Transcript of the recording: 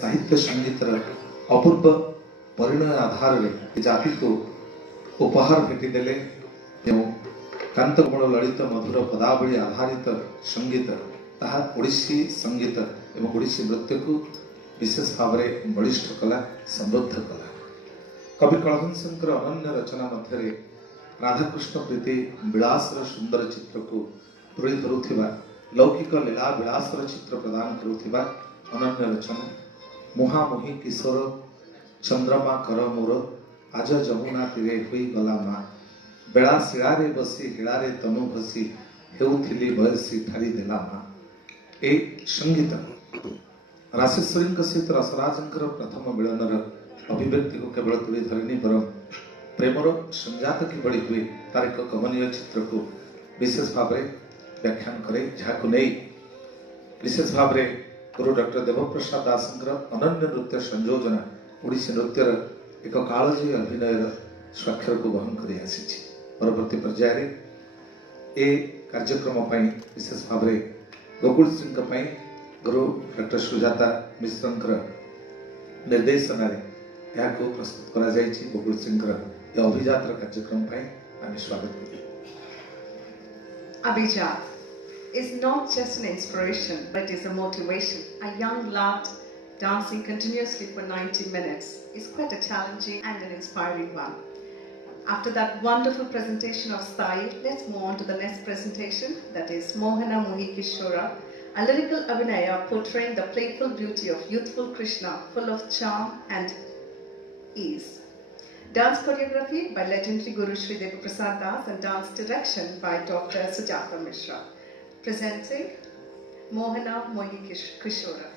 साहित्य संगीत अपूर्व परिणय आधार में जाति को उपहार भेटिदेले कांतकमल ललित मधुर पदावली आधारित संगीत ताहा ओडिसी संगीत एवं ओडिसी नृत्य को विशेष भाव में बलिष्ठ कला समृद्ध कला। कवि कलहंसंकर अनन्य रचना मध्य राधाकृष्ण प्रीति विलासर सुंदर चित्र को तुली धरुथिबा लौकिक लीला विलासर चित्र प्रदान करुथिबा अनन्य रचना मुहामुही किशोर चंद्रमा कर मोर आज जमुना तीरे हुई गला माँ बेड़ा शिलारे बसी हिड़ारे तनु भसी हेउथिली बयसी ठारी देला माँ। ए संगीत राशेश्वरी सहित रसराजंकर प्रथम मिलनर अभिव्यक्ति को केवल तुली धरनी बरं प्रेमर संजात किभଳି हुए तार एक कमनीय चित्र को विशेष भाव में व्याख्यान करे जहां नहीं विशेष भाव में गुरु डॉक्टर देवप्रसाद दासंकर अनन्य नृत्य संयोजना ओडिसी नृत्यर एक कालजयी अभिनय स्वाक्षर को वहन कर परवर्ती पर्याय ए कार्यक्रम विशेष भाव में गोकुल सिंह गुरु डॉक्टर सुजाता मिश्र निर्देशन को प्रस्तुत करा जायछि। गोकुल सिंह अभिजात कार्यक्रम आम स्वागत करूँ। Abhijat is not just an inspiration, but is a motivation. A young lad dancing continuously for 90 minutes is quite a challenging and an inspiring one. After that wonderful presentation of Sai, let's move on to the next presentation, that is Mohana Mohi Kishora, a lyrical abhinaya portraying the playful beauty of youthful Krishna, full of charm and ease. Dance choreography by legendary Guru Shri Devaprasad Das and dance direction by Dr. Sujata Mishra. Presenting Mohana Mohi Kishora.